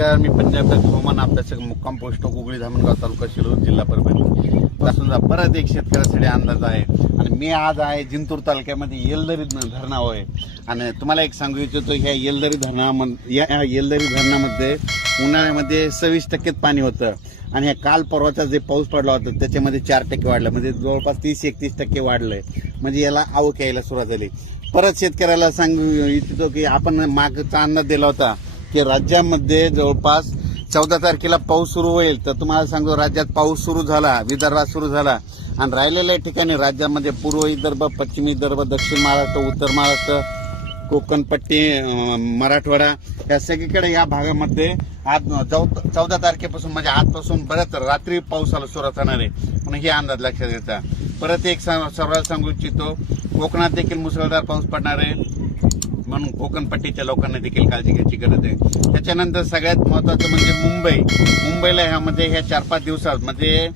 नमस्कार मी पंजाब हवामान अभ्यासक मुक्काम पोस्ट गुगळी धामणगाव तालुका शिरूर जिल्हा परभणी. समजा परत एक शेतकऱ्यासाठी अंदाज आहे. आणि मी आज आहे जिंतूर तालुक्यामध्ये येलदरी धरणावर आहे आणि तुम्हाला एक सांगू इच्छितो ह्या येलदरी धरणामध्ये या या येलदरी धरणामध्ये उन्हाळ्यामध्ये सव्वीस टक्केच पाणी होतं. आणि ह्या काल परवाचा जे पाऊस पडला होता त्याच्यामध्ये चार टक्के वाढलं. म्हणजे जवळपास तीस एकतीस टक्के वाढलंय. म्हणजे याला आवक यायला सुरुवात झाली. परत शेतकऱ्याला सांगू इच्छितो की आपण मागचा अंदाज दिला होता की राज्यामध्ये जवळपास चौदा तारखेला पाऊस सुरू होईल. तर तुम्हाला सांगतो राज्यात पाऊस सुरू झाला विदर्भात सुरू झाला. आणि राहिलेल्या ठिकाणी राज्यामध्ये पूर्व विदर्भ पश्चिम विदर्भ दक्षिण महाराष्ट्र उत्तर महाराष्ट्र कोकणपट्टी मराठवाडा या सगळीकडे या भागामध्ये आज चौदा तारखेपासून म्हणजे आजपासून बऱ्याच रात्री पावसाला सुरुवात होणार आहे. म्हणून हे अंदाज लक्षात घ्यायचा परत एक सा- सर्वात सांगू इच्छितो कोकणात देखील मुसळधार पाऊस पडणार आहे. म्हणून कोकणपट्टीच्या लोकांना देखील काळजी घ्यायची गरज आहे. त्याच्यानंतर सगळ्यात महत्वाचं म्हणजे मुंबई. मुंबईला ह्यामध्ये ह्या चार पाच दिवसात म्हणजे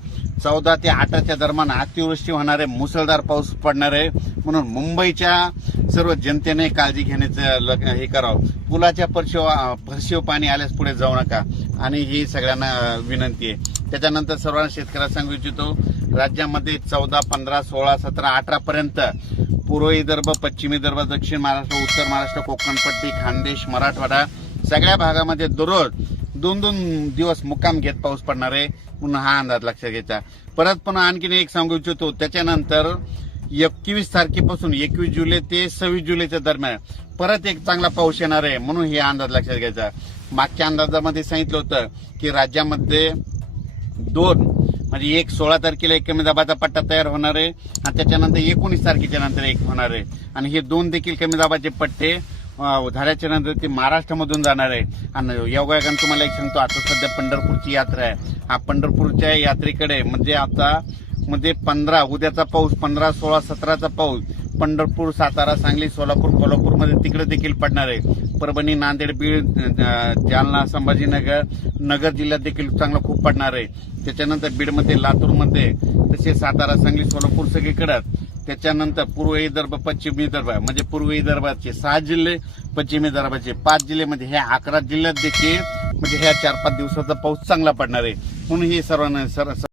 चौदा ते आठाच्या दरम्यान अतिवृष्टी होणार आहे मुसळधार पाऊस पडणार आहे म्हणून मुंबईच्या सर्व जनतेने काळजी घेण्याचं हे करावं. पुलाच्या परशिव फरशिव पाणी आल्यास पुढे जाऊ नका. आणि ही सगळ्यांना विनंती आहे. त्याच्यानंतर सर्वांना शेतकऱ्याला सांगू इच्छितो राज्यामध्ये चौदा पंधरा सोळा सतरा अठरा पर्यंत पूर्व विदर्भ पश्चिम विदर्भ दक्षिण महाराष्ट्र उत्तर महाराष्ट्र कोकणपट्टी खानदेश मराठवाडा सगळ्या भागामध्ये दररोज दोन दोन दिवस मुक्काम घेत पाऊस पडणार आहे. म्हणून हा अंदाज लक्षात घ्यायचा. परत पण आणखीन एक सांगू इच्छितो. त्याच्यानंतर एकवीस तारखेपासून एकवीस जुलै ते सव्वीस जुलैच्या दरम्यान परत एक चांगला पाऊस येणार आहे म्हणून हे अंदाज लक्षात घ्यायचा. मागच्या अंदाजामध्ये सांगितलं होतं की राज्यामध्ये दोन म्हणजे एक सोळा तारखेला एक कमी दाबाचा पट्टा तयार होणार आहे. आणि त्याच्यानंतर एकोणीस तारखेच्या नंतर एक होणार आहे. आणि हे दोन देखील कमी दाबाचे पट्टे झाल्याच्यानंतर ते महाराष्ट्रामधून जाणार आहे. आणि योगायोगानं तुम्हाला एक सांगतो आता सध्या पंढरपूरची यात्रा आहे. हा पंढरपूरच्या यात्रेकडे म्हणजे आता मध्ये पंधरा उद्याचा पाऊस पंधरा सोळा सतराचा पाऊस. पंढरपूर सातारा सांगली सोलापूर कोल्हापूरमध्ये तिकडे देखील पडणार आहे. परभणी नांदेड बीड जालना संभाजीनगर नगर जिल्ह्यात देखील चांगला खूप पडणार आहे. त्याच्यानंतर बीडमध्ये लातूरमध्ये तसेच सातारा सांगली सोलापूर सगळीकडं. त्याच्यानंतर पूर्व विदर्भ पश्चिम विदर्भ म्हणजे पूर्व विदर्भाचे सहा जिल्हे पश्चिम विदर्भाचे पाच जिल्हे म्हणजे ह्या अकरा जिल्ह्यात देखील म्हणजे ह्या चार पाच दिवसाचा पाऊस चांगला पडणार आहे. म्हणून हे सर्वांना सर